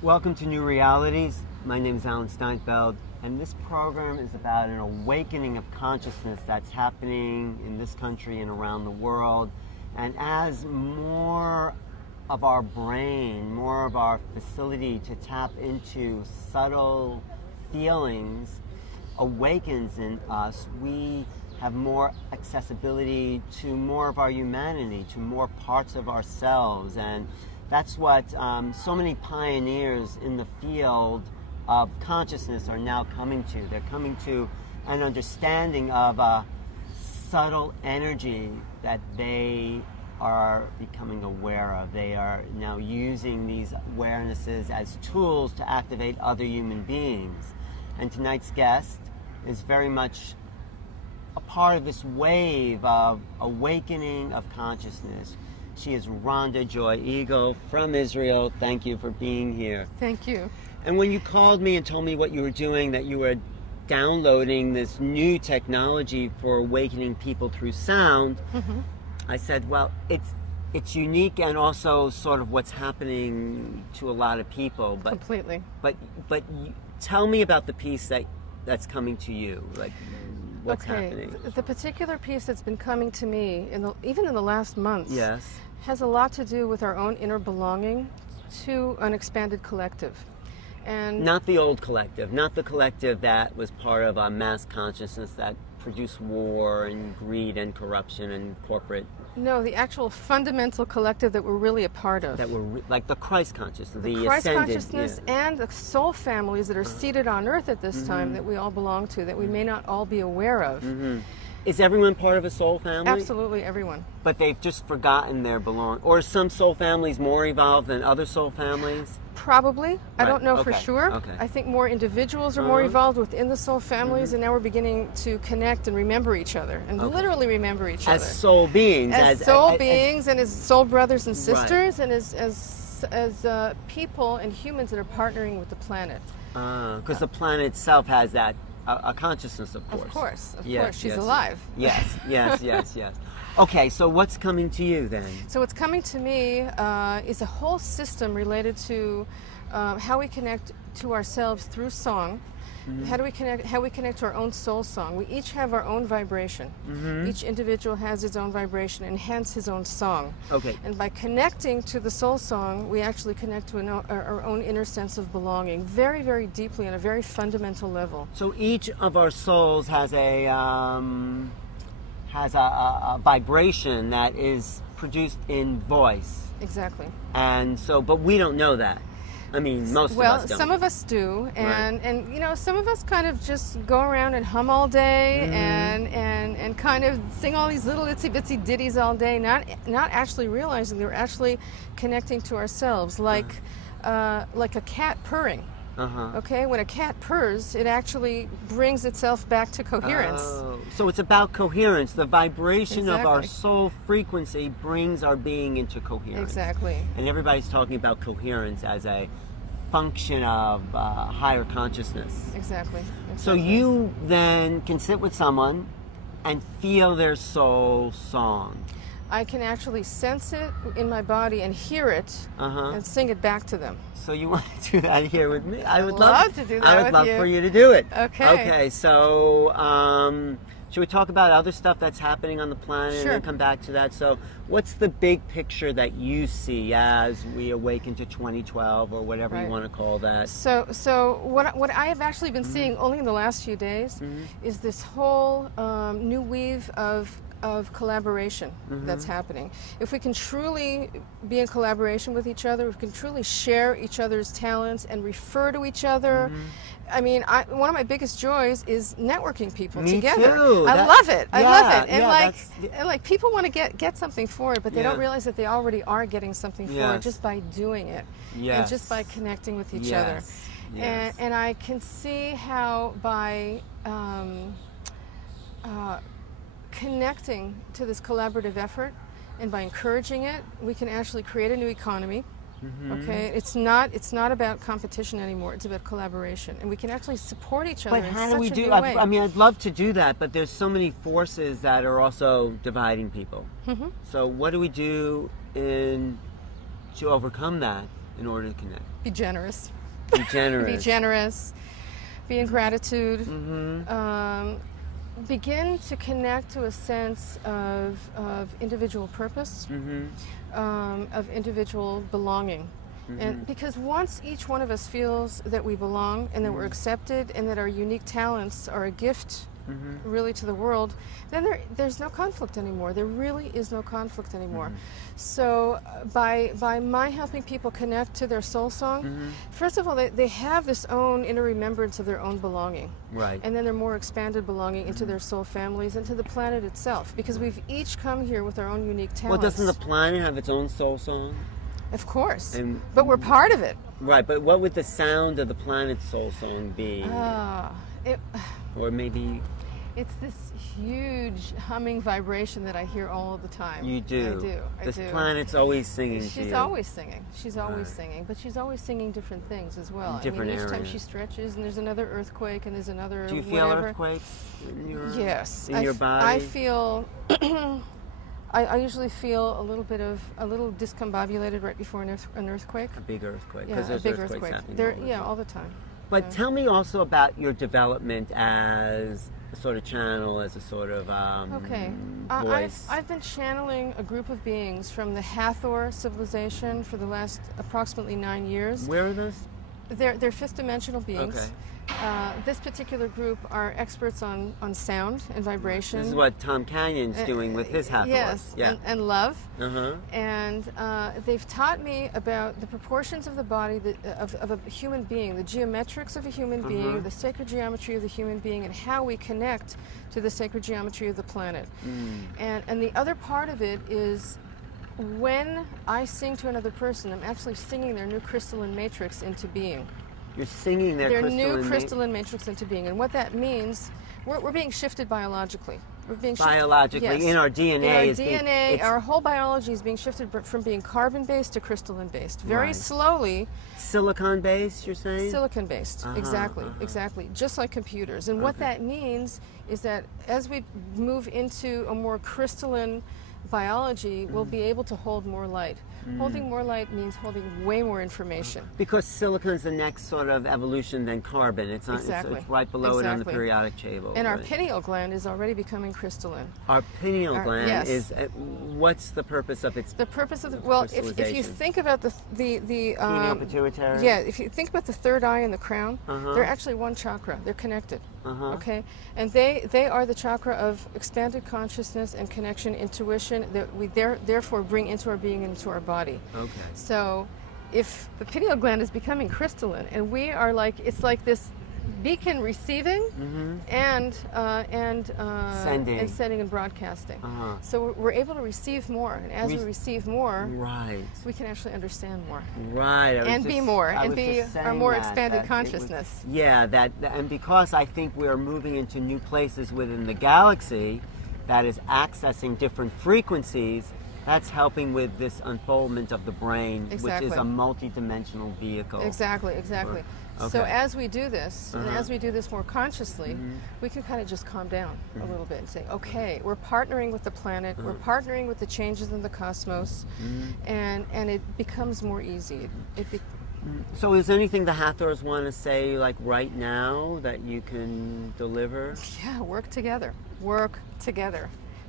Welcome to New Realities. My name is Alan Steinfeld, and this program is about an awakening of consciousness that's happening in this country and around the world. And as more of our brain, more of our facility to tap into subtle feelings awakens in us, we have more accessibility to more of our humanity, to more parts of ourselves. And that's what so many pioneers in the field of consciousness are now coming to. They're coming to an understanding of a subtle energy that they are becoming aware of. They are now using these awarenesses as tools to activate other human beings. And tonight's guest is very much a part of this wave of awakening of consciousness. She is Rhonda Joy Eagle from Israel. Thank you for being here. Thank you. And when you called me and told me what you were doing, that you were downloading this new technology for awakening people through sound, I said, well, it's unique and also sort of what's happening to a lot of people. But completely. But tell me about the piece that's coming to you. Like, what's happening? The particular piece that's been coming to me, even in the last months, yes, has a lot to do with our own inner belonging to an expanded collective. And not the old collective, not the collective that was part of a mass consciousness that produced war and greed and corruption and corporate. No, the actual fundamental collective that we're really a part of. That were like the Christ consciousness, the Christ ascended, consciousness, and the soul families that are seated on earth at this time that we all belong to, that we may not all be aware of. Is everyone part of a soul family? Absolutely, everyone. But they've just forgotten their belong. Or are some soul families more evolved than other soul families? Probably. Right. I don't know for sure. Okay. I think more individuals are more evolved within the soul families, and now we're beginning to connect and remember each other, and literally remember each other. As soul beings. As soul beings, and as soul brothers and sisters, and as people and humans that are partnering with the planet. Because the planet itself has that, a consciousness, of course. Of course, Yes, she's yes. alive. Yes. Okay, so what's coming to you then? So what's coming to me is a whole system related to how we connect to ourselves through song. How we connect to our own soul song. We each have our own vibration. Each individual has his own vibration and hence his own song. Okay. And by connecting to the soul song, we actually connect to our own inner sense of belonging, very, very deeply on a very fundamental level. So each of our souls has a vibration that is produced in voice. Exactly. And so, but we don't know that. I mean, most of us don't. Well, some of us do, and you know, some of us kind of just go around and hum all day and kind of sing all these little itsy bitsy ditties all day, not actually realizing they're actually connecting to ourselves, like a cat purring. Okay, when a cat purrs, it actually brings itself back to coherence. Oh, so it's about coherence. The vibration of our soul frequency brings our being into coherence. Exactly. And everybody's talking about coherence as a function of higher consciousness. Exactly. So you then can sit with someone and feel their soul song. I can actually sense it in my body and hear it and sing it back to them. So you want to do that here with me? I would love to do that. I would love for you to do it. Okay. Okay. So should we talk about other stuff that's happening on the planet and then come back to that? So what's the big picture that you see as we awaken to 2012 or whatever you want to call that? So what I have actually been seeing only in the last few days is this whole new weave of collaboration that's happening. If we can truly be in collaboration with each other, if we can truly share each other's talents and refer to each other. I mean, one of my biggest joys is networking people together. Too. I love it. I love it. And and like people want to get something for it, but they don't realize that they already are getting something for it just by doing it and just by connecting with each other. And I can see how by connecting to this collaborative effort and by encouraging it, we can actually create a new economy. Okay, it's not about competition anymore. It's about collaboration, and we can actually support each other. But how do we do? I mean, I'd love to do that, but there's so many forces that are also dividing people. So what do we do to overcome that in order to connect? Be generous. Be generous. Be generous. Be in gratitude. Mm-hmm. Begin to connect to a sense of individual purpose, of individual belonging. And because once each one of us feels that we belong and that we're accepted and that our unique talents are a gift really to the world, then there's no conflict anymore. There really is no conflict anymore. So by my helping people connect to their soul song, first of all, they have this own inner remembrance of their own belonging. Right. And then their more expanded belonging into their soul families and to the planet itself, because we've each come here with our own unique talents. Well, doesn't the planet have its own soul song? Of course. And but we're part of it. Right, but what would the sound of the planet's soul song be? Or maybe... It's this huge humming vibration that I hear all the time. You do? I do. This planet's always singing to you. She's always singing. She's always singing. But she's always singing different things as well. Different each areas. time she stretches, and there's another earthquake, and there's another Do you feel whatever. earthquakes in your, your body? I feel... I usually feel a little discombobulated right before an earthquake. A big earthquake. Yeah, there's a big earthquakes earthquake. happening All the time. But tell me also about your development as a sort of channel, as a sort of voice. I've been channeling a group of beings from the Hathor civilization for the last approximately 9 years. Where are those? They're fifth dimensional beings. Okay. This particular group are experts on sound and vibration. This is what Tom Canyon's doing with his Hathor. Yes, yeah. and love. Uh-huh. And they've taught me about the proportions of the body of a human being, the geometrics of a human being, the sacred geometry of the human being, and how we connect to the sacred geometry of the planet. And the other part of it is when I sing to another person, I'm actually singing their new crystalline matrix into being. You're singing their new crystalline matrix into being. And what that means, we're being shifted biologically. We're being biologically, yes. In our DNA. Our whole biology is being shifted from being carbon-based to crystalline-based. Very slowly. Silicon-based, you're saying? Silicon-based, exactly. Just like computers. And what that means is that as we move into a more crystalline biology, we'll be able to hold more light. Holding more light means holding way more information. Because silicon's the next sort of evolution than carbon. It's not, it's right below it on the periodic table. And our pineal gland is already becoming crystalline. Our pineal gland is. What's the purpose of its? The purpose of if you think about the pineal pituitary. Yeah, if you think about the third eye and the crown, they're actually one chakra. They're connected. Okay, and they are the chakra of expanded consciousness and connection, intuition that we therefore bring into our being and into our body. Okay. So, if the pineal gland is becoming crystalline, and we are it's like this beacon receiving and sending and broadcasting. So we're able to receive more, and as we receive more, we can actually understand more. And be more, and be a more expanded consciousness. And because I think we are moving into new places within the galaxy that is accessing different frequencies, that's helping with this unfoldment of the brain, which is a multi-dimensional vehicle. Exactly. So as we do this, and as we do this more consciously, we can kind of just calm down a little bit and say, okay, we're partnering with the planet, we're partnering with the changes in the cosmos, and it becomes more easy. So is there anything the Hathors want to say, like right now, that you can deliver? Yeah, work together.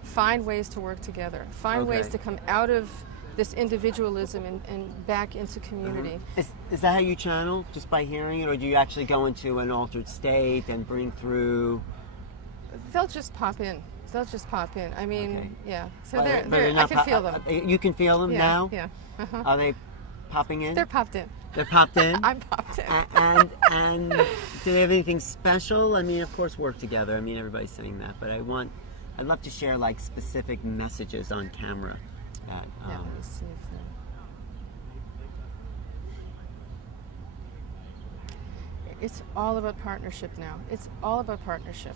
Find ways to work together. Find ways to come out of this individualism and back into community. Is that how you channel, just by hearing it, or do you actually go into an altered state and bring through? They'll just pop in. I mean, So I can feel them. You can feel them now? Yeah. Are they popping in? They're popped in. They're popped in? I'm popped in. And do they have anything special? I mean, of course, work together. I mean, everybody's saying that, but I'd love to share like specific messages on camera. Let me see if it's all about partnership now. It's all about partnership.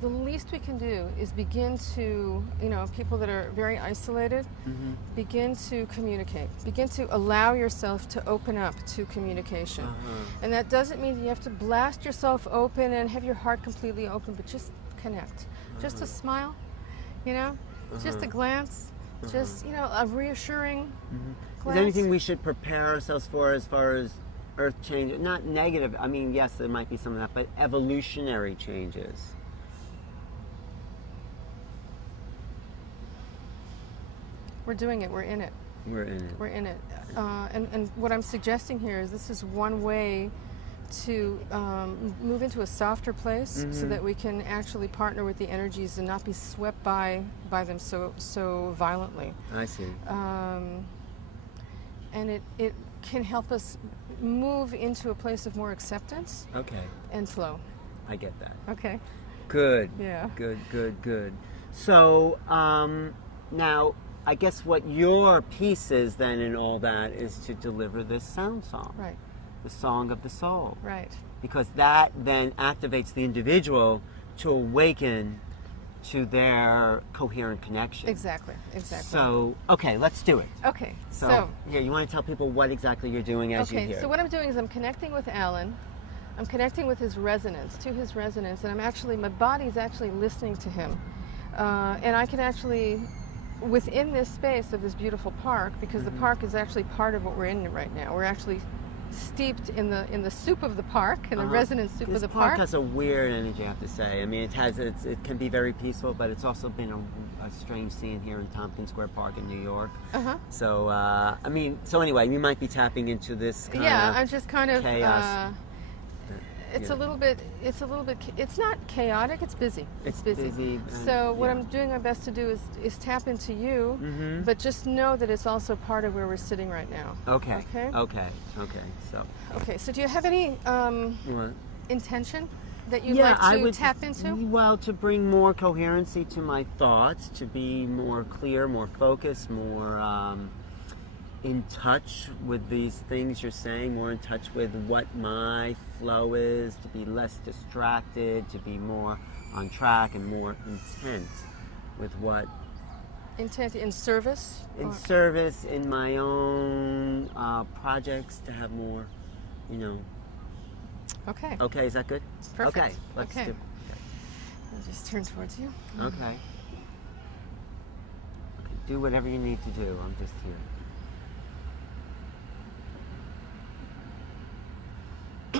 The least we can do is begin to, people that are very isolated, begin to communicate. Begin to allow yourself to open up to communication. And that doesn't mean that you have to blast yourself open and have your heart completely open, but just connect. Just a smile, just a glance, just, you know, a reassuring Is glance. there anything we should prepare ourselves for as far as earth change? Not negative, I mean, yes, there might be some of that, but evolutionary changes. We're doing it. We're in it. We're in it. We're in it. And what I'm suggesting here is this is one way to move into a softer place so that we can actually partner with the energies and not be swept by them so violently. I see. And it can help us move into a place of more acceptance Okay. and flow. I get that. Okay. Good. Yeah. Good. So, now, I guess what your piece is then in all that is to deliver this sound song. Right. The song of the soul. Right. Because that then activates the individual to awaken to their coherent connection. Exactly. So, okay, let's do it. Okay. So here, you want to tell people what exactly you're doing as you hear? So what I'm doing is I'm connecting with Alan. I'm connecting with his resonance, and my body's actually listening to him. And I can actually, within this space of this beautiful park, because the park is actually part of what we're in right now. We're actually steeped in the soup of the park, in the resonance soup of the park. This park has a weird energy, I have to say. I mean, it can be very peaceful, but it's also been a strange scene here in Tompkins Square Park in New York. So, anyway, you might be tapping into this kind of I'm just kind of chaos. it's not chaotic, it's busy. It's busy. So what I'm doing my best to do is tap into you, but just know that it's also part of where we're sitting right now. Okay. So do you have any intention that you'd I like to would tap into? Well, to bring more coherency to my thoughts, to be more clear, more focused, more in touch with these things you're saying, more in touch with what my flow is, to be less distracted, to be more on track and more intent with what... Intent in service? In service, in my own projects, to have more, Okay. Okay, is that good? Perfect. Okay, let's do it. I'll just turn towards you. Okay. Do whatever you need to do. I'm just here.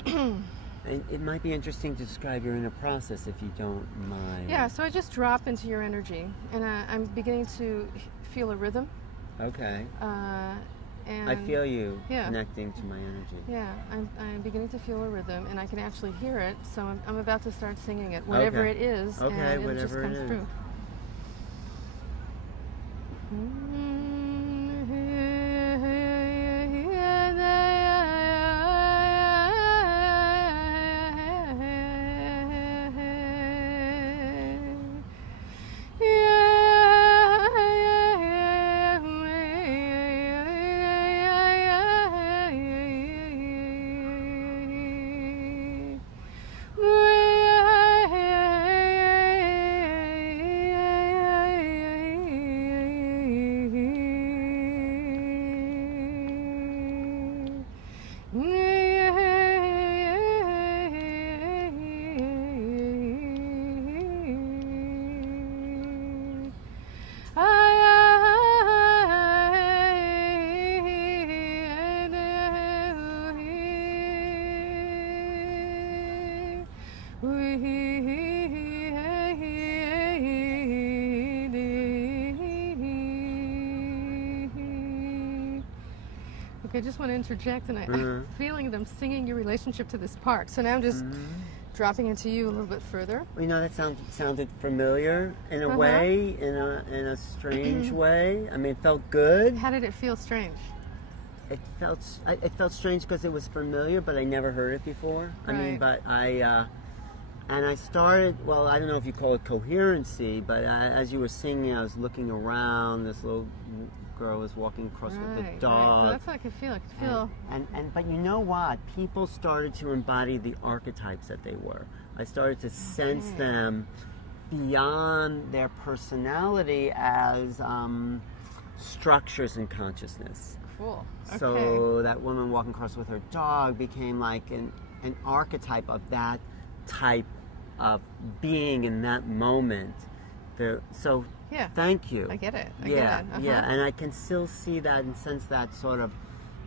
And it might be interesting to describe your inner process if you don't mind. Yeah, so I just drop into your energy, and I'm beginning to feel a rhythm. Okay. And I feel you connecting to my energy. Yeah, I'm beginning to feel a rhythm, and I can actually hear it, so I'm about to start singing it, whatever it is, and it'll just come through. Okay, I just want to interject, and I'm feeling them singing your relationship to this park. So now I'm just dropping into you a little bit further. Well, that sounded familiar in a way, in a strange way. I mean, it felt good. How did it feel strange? It felt strange because it was familiar, but I never heard it before. I mean, but I started, well, I don't know if you call it coherency, but as you were singing, I was looking around. This little girl was walking across with the dog. So that's what I could feel. I could feel. But you know what? People started to embody the archetypes that they were. I started to sense them beyond their personality as structures in consciousness. Cool. Okay. So that woman walking across with her dog became like an archetype of that type of being in that moment. So Yeah. Thank you. I get it. I yeah, get it. yeah, and I can still see that and sense that sort of.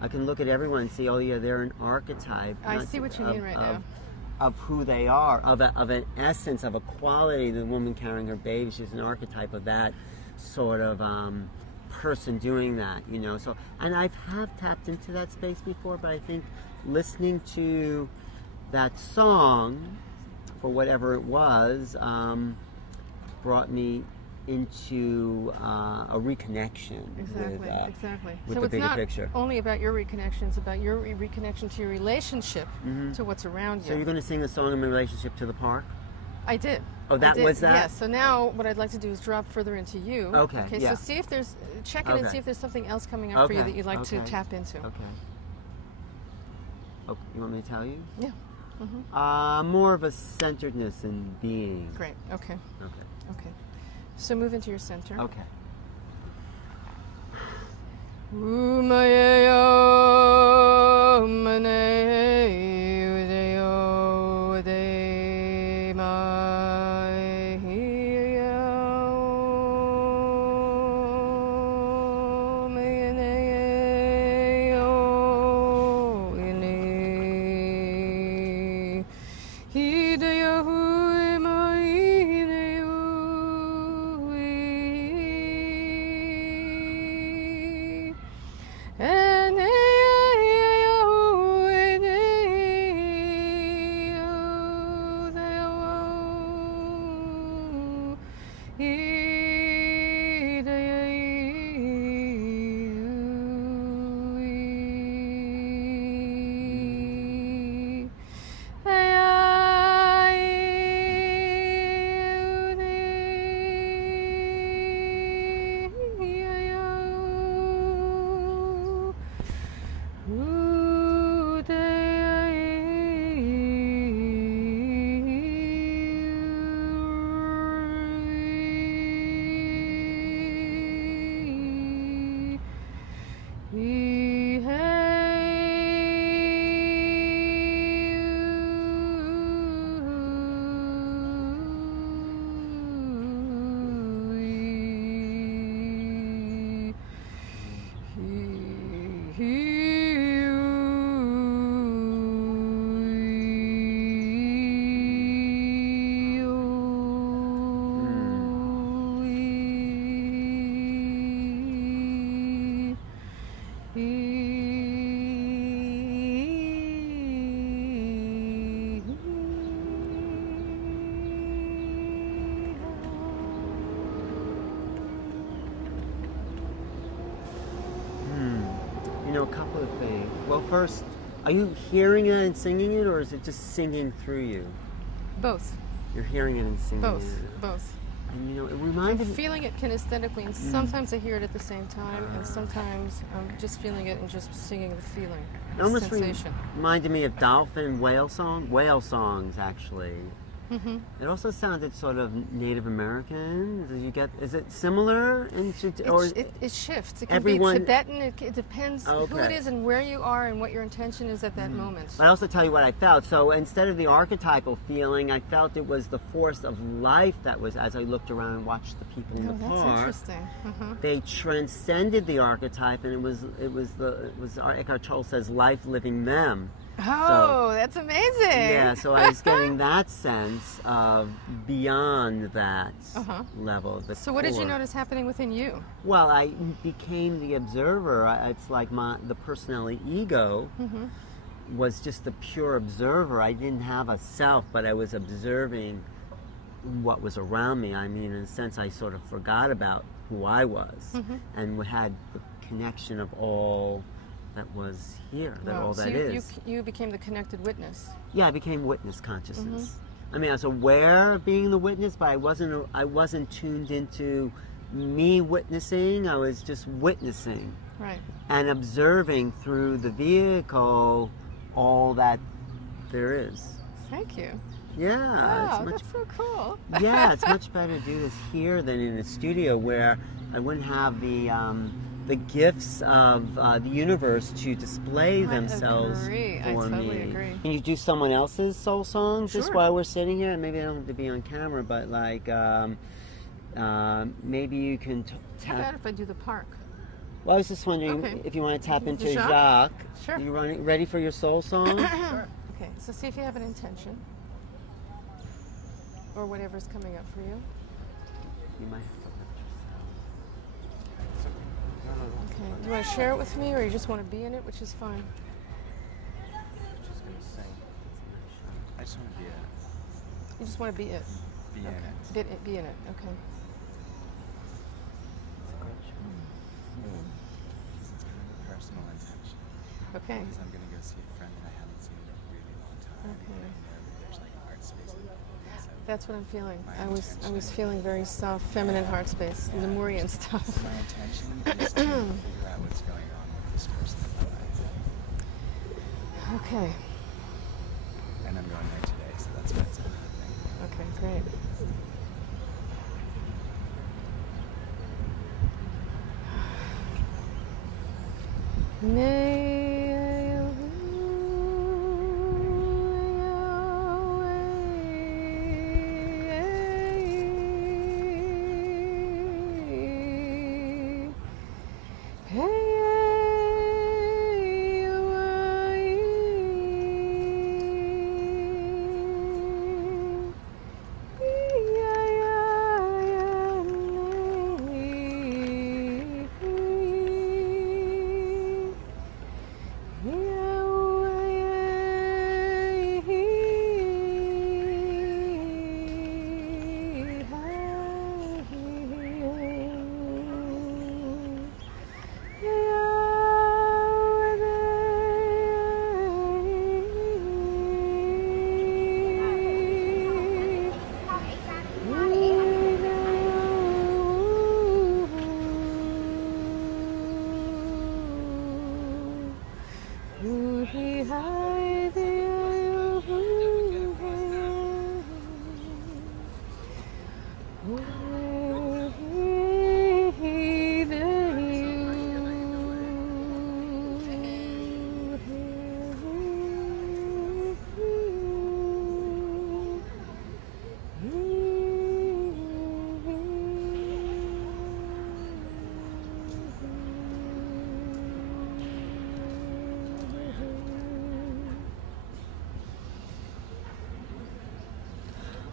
I can look at everyone and see, oh yeah, they're an archetype. I see what you mean right now. Of who they are, of an essence, of a quality. The woman carrying her baby, she's an archetype of that sort of person doing that, you know. So, and I have tapped into that space before, but I think listening to that song, for whatever it was, brought me into a reconnection exactly. with So the it's bigger not picture. only about your reconnection, it's about your reconnection to your relationship to what's around you. So you're going to sing the song in relationship to the park? I did. Oh, that was that? Yes. So now what I'd like to do is drop further into you. Okay. Okay. Yeah. So see if there's check in and see if there's something else coming up for you that you'd like to tap into. Okay. Oh, you want me to tell you? Yeah. More of a centeredness in being. Great. Okay. Okay. Okay. So move into your center. Okay. A couple of things. Well, first, are you hearing it and singing it, or is it just singing through you? Both. You're hearing it and singing it. Both. And it reminded me. Feeling it kinesthetically, and sometimes I hear it at the same time, and sometimes I'm just feeling it and just singing the feeling, the almost sensation. Reminded me of dolphin whale songs, actually. It also sounded sort of Native American. Did you get? Is it similar? It shifts. It can everyone, be Tibetan. It depends who it is and where you are and what your intention is at that moment. I also tell you what I felt. So instead of the archetypal feeling, I felt it was the force of life that was. As I looked around and watched the people in the park, that's interesting. They transcended the archetype, and it was Eckhart Tolle says, life living them. Oh, that's amazing. Yeah, so I was getting that sense of beyond that level. So what did you notice happening within you? Well, I became the observer. It's like the personality ego was just the pure observer. I didn't have a self, but I was observing what was around me. I mean, in a sense, I sort of forgot about who I was and had the connection of all that was here, all that is. You became the connected witness. Yeah, I became witness consciousness. I mean, I was aware of being the witness, but I wasn't tuned into me witnessing. I was just witnessing, right, and observing through the vehicle all that there is. Thank you. Yeah, wow, that's so cool. Yeah, it's much better to do this here than in a studio where I wouldn't have the gifts of the universe to display themselves for me. I totally agree. Can you do someone else's soul song just Sure. while we're sitting here? And maybe I don't have to be on camera, but like, Maybe you can How about if I do the park? Well, I was just wondering Okay. if you want to tap into Jacques? Jacques. Sure. You ready for your soul song? Sure. Okay, so see if you have an intention. Or whatever's coming up for you. You might have Okay. Do you want to share it with me or you just want to be in it, which is fine? Just gonna sing. I just want to be You just want to be it. Be Okay. in it. Be in it. Okay. Because it's kind of a personal intention. Okay. Because I'm gonna go see a friend that I haven't seen in a really long time. Okay. And I know that there's like art space inside. That's what I'm feeling. My I was intention. feeling very soft, feminine heart space, Lemurian stuff. My intention is to figure out what's going on with this person in my life. Okay. And I'm going there today, so that's what's happening. Okay, great.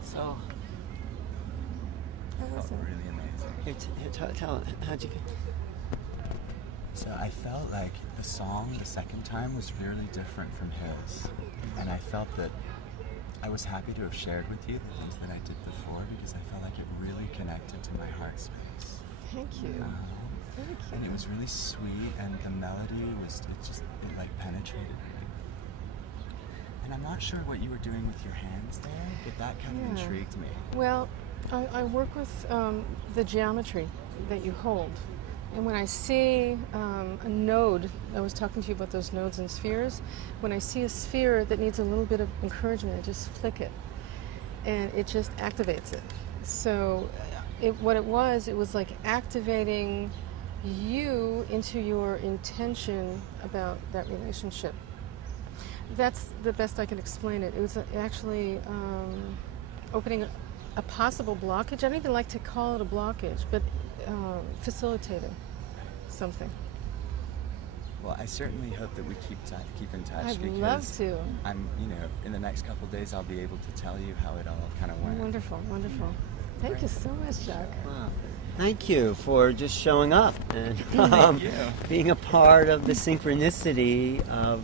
So, How was Felt it? really amazing. tell how'd you feel? So I felt like the song the second time was really different from his. And I felt that I was happy to have shared with you the things that I did before because I felt like it really connected to my heart space. Thank you. Thank you. And it was really sweet, and the melody was, it like penetrated me. And I'm not sure what you were doing with your hands there, but that kind of Yeah. intrigued me. Well, I work with the geometry that you hold. And when I see a node, I was talking to you about those nodes and spheres. When I see a sphere that needs a little bit of encouragement, I just flick it. And it just activates it. So what it was like activating you into your intention about that relationship. That's the best I can explain it. It was actually opening a possible blockage. I don't even like to call it a blockage, but facilitating something. Well, I certainly hope that we keep in touch. I'd because love to. I'm, in the next couple of days, I'll be able to tell you how it all kind of went. Wonderful, wonderful. Thank you so much, Jacques. Wow. Thank you for just showing up and Thank you. being a part of the synchronicity of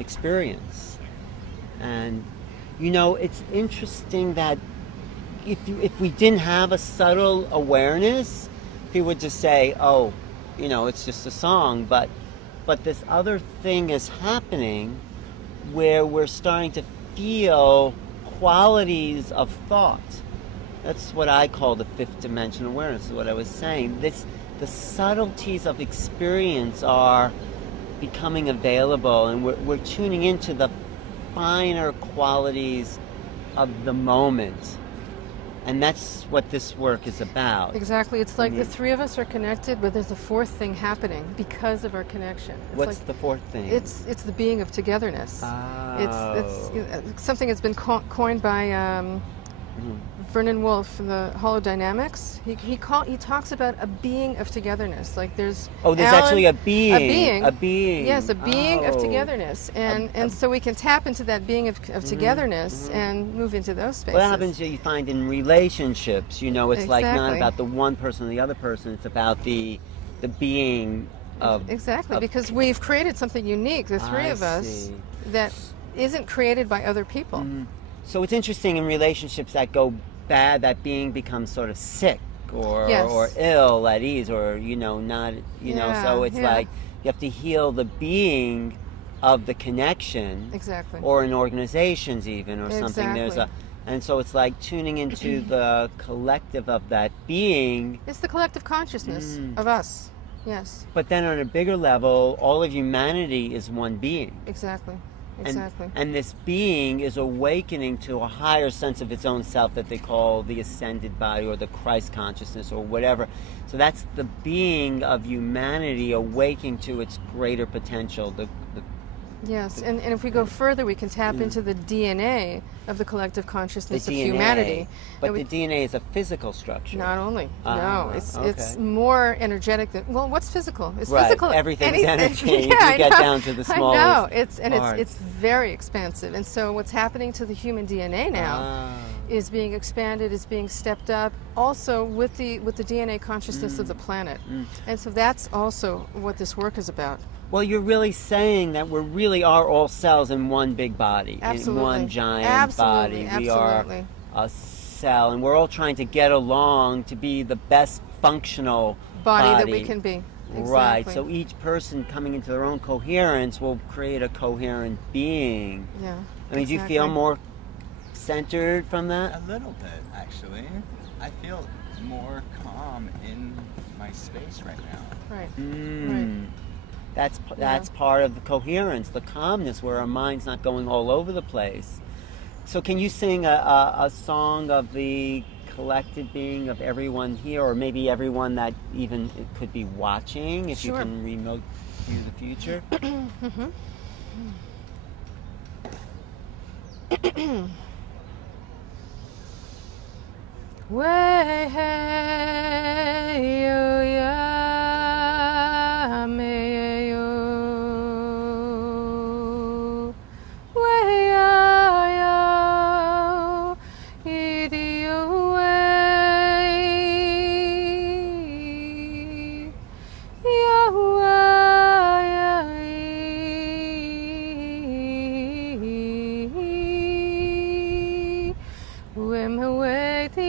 experience. And it's interesting that if we didn't have a subtle awareness, people would just say, "Oh, it's just a song." But this other thing is happening where we're starting to feel qualities of thought. That's what I call the fifth dimension awareness, is what I was saying. The subtleties of experience are becoming available, and we're tuning into the finer qualities of the moment. And that's what this work is about. Exactly. It's like the three of us are connected, but there's a fourth thing happening because of our connection. It's What's the fourth thing? It's the being of togetherness. Oh. It's something that's been coined by Vernon Wolf, the holodynamics, he talks about a being of togetherness. Like there's there's actually a being. A being. Yes, a being of togetherness, and so we can tap into that being of togetherness and move into those spaces. What happens you find in relationships? You know, it's like not about the one person or the other person. It's about the being of because we've created something unique, the three of us, that isn't created by other people. So it's interesting in relationships that go bad, that being becomes sort of sick or ill at ease, or not so it's like you have to heal the being of the connection, or in organizations even, or something. And so it's like tuning into the collective of that being. It's the collective consciousness of us. Yes. But then on a bigger level, all of humanity is one being. Exactly. And this being is awakening to a higher sense of its own self that they call the ascended body or the Christ consciousness or whatever. So that's the being of humanity awaking to its greater potential. Yes, and if we go further, we can tap into the DNA of the collective consciousness of humanity. But the DNA is a physical structure. Not only. No, it's more energetic than... Well, what's physical? It's physical. Everything's energy. You get down to the smallest I know. It's very expansive. And so what's happening to the human DNA now is being expanded, is being stepped up, also with the DNA consciousness of the planet. And so that's also what this work is about. Well, you're really saying that we really are all cells in one big body, in one giant body. We are a cell, and we're all trying to get along to be the best functional body that we can be. Right. So each person coming into their own coherence will create a coherent being. Yeah. I mean, do you feel more centered from that? A little bit, actually. I feel more calm in my space right now. Right. Right. That's part of the coherence, the calmness, where our mind's not going all over the place. So can you sing a song of the collective being of everyone here, or maybe everyone that even it could be watching, if you can remote view the future? Way hey yo ya me yo way yo idi way yo when my way to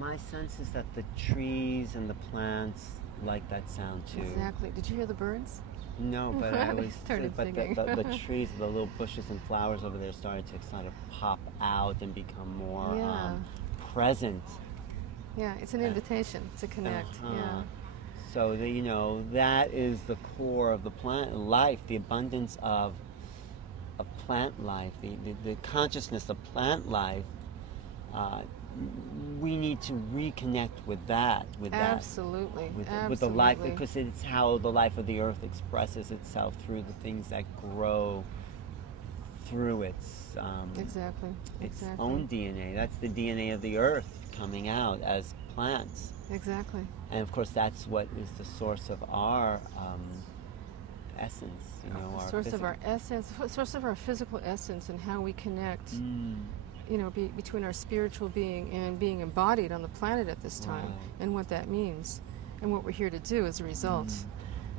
My sense is that the trees and the plants like that sound too. Exactly. Did you hear the birds? No, but I was started singing. The trees, the little bushes and flowers over there started to kind of pop out and become more present. Yeah, it's an invitation to connect. Yeah. So that is the core of the plant life, the abundance of plant life, the consciousness of plant life. We need to reconnect with that. Absolutely. With the life, because it's how the life of the earth expresses itself through the things that grow through its own DNA. That's the DNA of the earth coming out as plants. Exactly. And of course, that's what is the source of our essence. The source of our essence, the source of our physical essence, and how we connect. Between our spiritual being and being embodied on the planet at this time, and what that means. and what we're here to do as a result.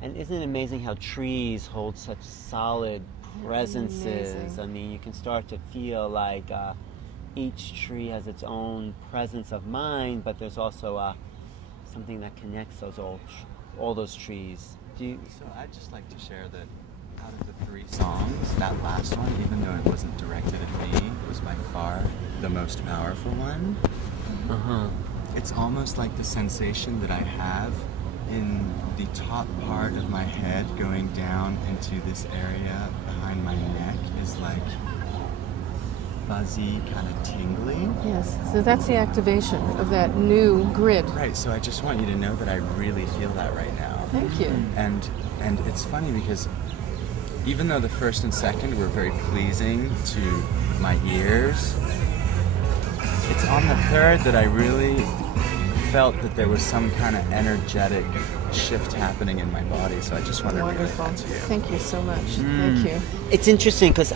And isn't it amazing how trees hold such solid presences? Amazing. I mean, you can start to feel like each tree has its own presence of mind, but there's also something that connects those all those trees. So I'd just like to share that out of the 3 songs, that last one, even though it wasn't directed at me, was by far the most powerful one. It's almost like the sensation that I have in the top part of my head going down into this area behind my neck is like fuzzy, kind of tingly. Yes, so that's the activation of that new grid. Right, so I just want you to know that I really feel that right now. Thank you. And it's funny because even though the first and second were very pleasing to my ears, it's on the third that I really felt that there was some kind of energetic shift happening in my body. So I just want to relay that to you. Thank you so much. Thank you. It's interesting because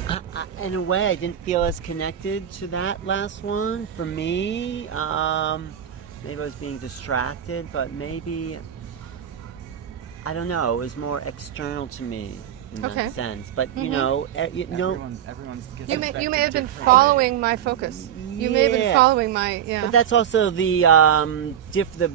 in a way I didn't feel as connected to that last one. For me, maybe I was being distracted, but maybe, I don't know, it was more external to me in that sense. But you know, everyone's you may have been following my focus. You may have been following my But that's also the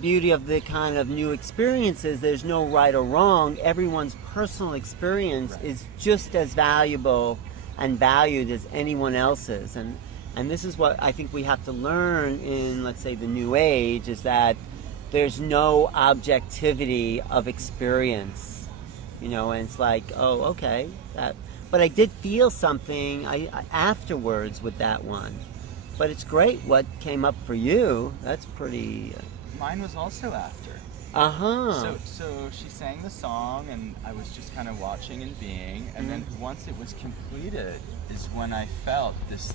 beauty of the kind of new experiences. There's no right or wrong. Everyone's personal experience is just as valuable and valued as anyone else's. And this is what I think we have to learn in, let's say, the New Age, is that there's no objectivity of experience. You know, and it's like, oh, okay. But I did feel something afterwards with that one. But it's great what came up for you. That's pretty... Mine was also after. So she sang the song, and I was just kind of watching and being, and then once it was completed is when I felt this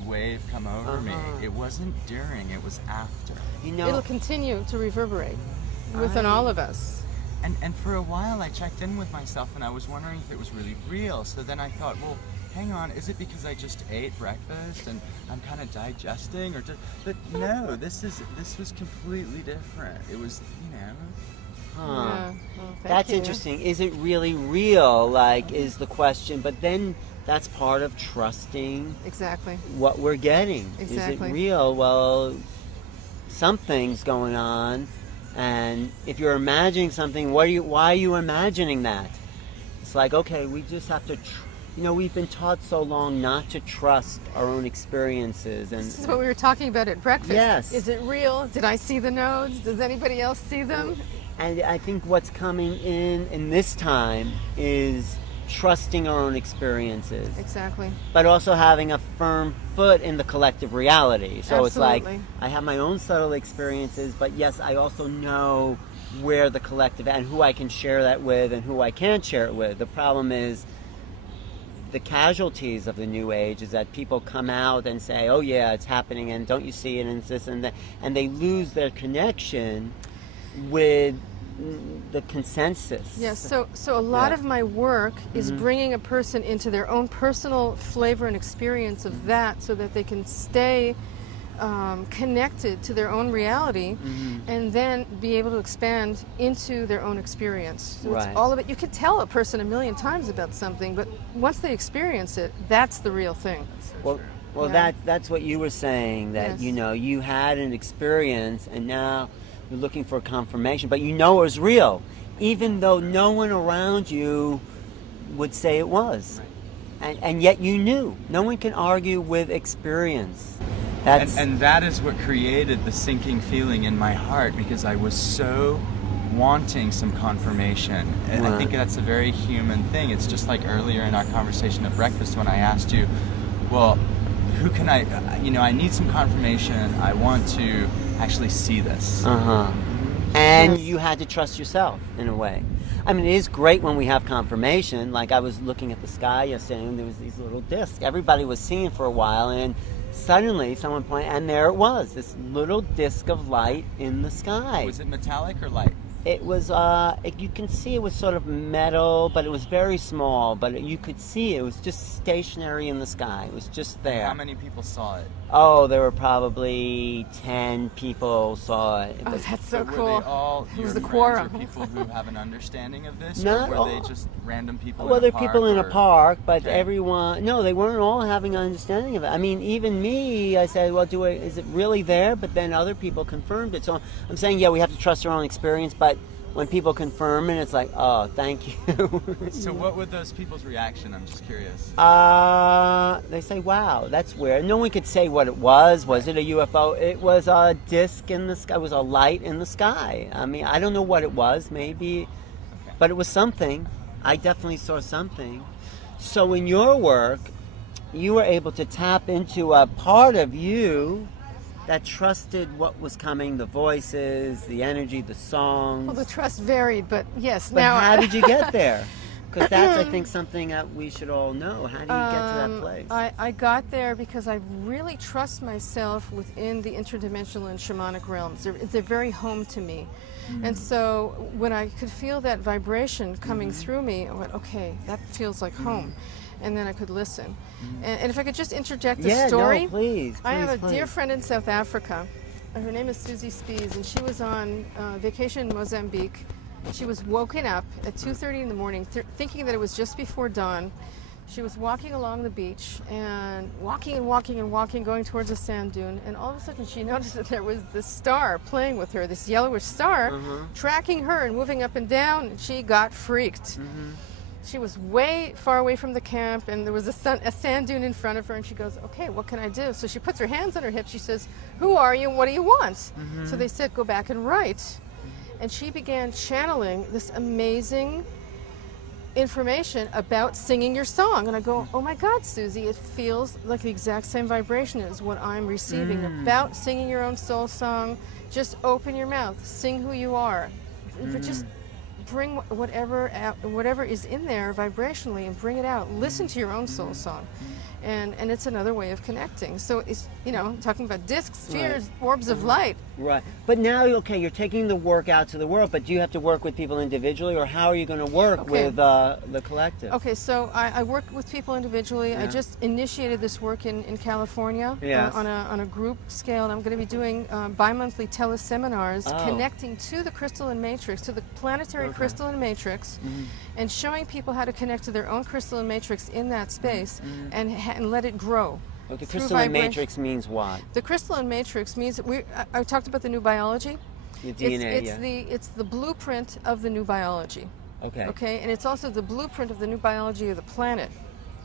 wave come over me. It wasn't during, it was after. You know, it'll continue to reverberate within all of us. And for a while I checked in with myself and I was wondering if it was really real. So then I thought, well, hang on, is it because I just ate breakfast and I'm kind of digesting, but no, this was completely different. It was, you know. Well, that's interesting. Is it really real? Like, is the question. But then that's part of trusting what we're getting. Exactly. Is it real? Well, something's going on. And if you're imagining something, why are you imagining that? It's like, okay, we just have to, we've been taught so long not to trust our own experiences. And this is what we were talking about at breakfast. Yes. Is it real? Did I see the nodes? Does anybody else see them? And I think what's coming in this time is trusting our own experiences. Exactly. But also having a firm foot in the collective reality. So It's like, I have my own subtle experiences, but yes, I also know where the collective and who I can share that with and who I can't share it with. The problem is the casualties of the New Age is that people come out and say, oh yeah, it's happening, and don't you see it, and it's this and that, and they lose their connection with the consensus. Yes, so a lot of my work is bringing a person into their own personal flavor and experience of that, so that they can stay connected to their own reality, and then be able to expand into their own experience. So it's all of it. You could tell a person a million times about something, but once they experience it, that's the real thing. Well, that's what you were saying, that you had an experience, and now you're looking for confirmation, but it was real, even though no one around you would say it was. And yet you knew. No one can argue with experience. And that is what created the sinking feeling in my heart, because I was so wanting some confirmation. And I think that's a very human thing. It's just like earlier in our conversation at breakfast when I asked you, well, who can I need some confirmation. I want to actually see this. And you had to trust yourself in a way. I mean, it is great when we have confirmation. Like, I was looking at the sky yesterday, and there was these little discs. Everybody was seeing for a while, and suddenly someone pointed, and there it was, this little disc of light in the sky. Was it metallic or light? It was, you can see it was sort of metal, but it was very small, but you could see it was just stationary in the sky. It was just there. How many people saw it? Oh, there were probably 10 people saw it. Oh, that's so But cool. Were they all It your was the friends quorum. or people who have an understanding of this? Not or were they all. just random people Well, in there a are park? people in a or- park, but Okay. everyone, no, they weren't all having an understanding of it. I mean, even me, I said, well, is it really there? But then other people confirmed it. So I'm saying, yeah, we have to trust our own experience, but when people confirm it, it's like, oh, thank you. So what would those people's reaction? I'm just curious. They say, wow, that's weird. No one could say what it was. Was it a UFO? It was a disc in the sky. It was a light in the sky. I mean, I don't know what it was, maybe, but it was something. I definitely saw something. So in your work, you were able to tap into a part of you that trusted what was coming, the voices, the energy, the songs. Well, the trust varied, but yes. But now how did you get there? Because that's, I think, something that we should all know. How do you get to that place? I got there because I really trust myself within the interdimensional and shamanic realms. They're very home to me. And so when I could feel that vibration coming through me, I went, okay, that feels like home. And then I could listen. And if I could just interject a story. No, please, I have a please. dear friend in South Africa. Her name is Susie Spies, and she was on vacation in Mozambique. She was woken up at 2:30 in the morning, thinking that it was just before dawn. She was walking along the beach and walking and walking and walking, going towards a sand dune. And all of a sudden, she noticed that there was this star playing with her, this yellowish star, tracking her and moving up and down. And she got freaked. She was way far away from the camp, and there was a sand dune in front of her, and she goes, okay, what can I do? So she puts her hands on her hips. She says, who are you and what do you want? So they said, go back and write. And she began channeling this amazing information about singing your song. And I go, oh my God, Susie, it feels like the exact same vibration as what I'm receiving about singing your own soul song. Just open your mouth, sing who you are. But just bring whatever is in there vibrationally and bring it out. Listen to your own soul song. And it's another way of connecting. So it's, talking about discs, spheres, orbs of light. Right. But now, okay, you're taking the work out to the world, but do you have to work with people individually, or how are you going to work with the collective? Okay, so I work with people individually. Yeah. I just initiated this work in California on a group scale. And I'm going to be doing bi-monthly teleseminars connecting to the crystalline matrix, to the planetary crystalline matrix, and showing people how to connect to their own crystalline matrix in that space and let it grow. Well, the crystalline matrix means what? The crystalline matrix means I talked about the new biology. The DNA, it's the blueprint of the new biology. Okay. Okay, and it's also the blueprint of the new biology of the planet.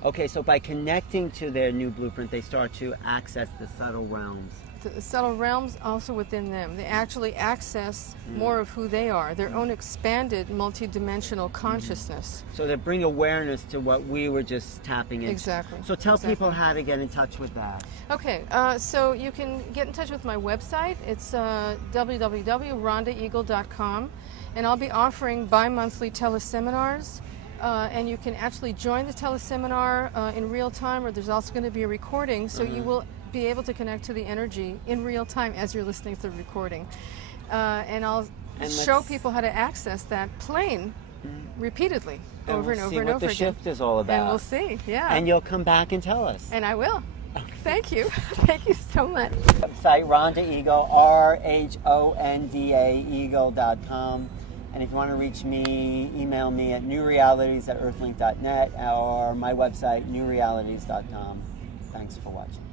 Okay, so by connecting to their new blueprint, they start to access the subtle realms. The subtle realms also within them. They actually access more of who they are, their own expanded multidimensional consciousness. So they bring awareness to what we were just tapping into. Exactly. So tell people how to get in touch with that. Okay, so you can get in touch with my website. It's www.rhondaeagle.com, and I'll be offering bi-monthly teleseminars. And you can actually join the teleseminar in real time, or there's also going to be a recording, so you will be able to connect to the energy in real time as you're listening to the recording. And I'll show people how to access that plane repeatedly over and over and over again. And we'll see what the shift is all about. And we'll see, yeah. And you'll come back and tell us. And I will. Thank you. Thank you so much. Website, Rhonda Eagle, RHONDA Eagle.com. And if you want to reach me, email me at newrealities@earthlink.net or my website, newrealities.com. Thanks for watching.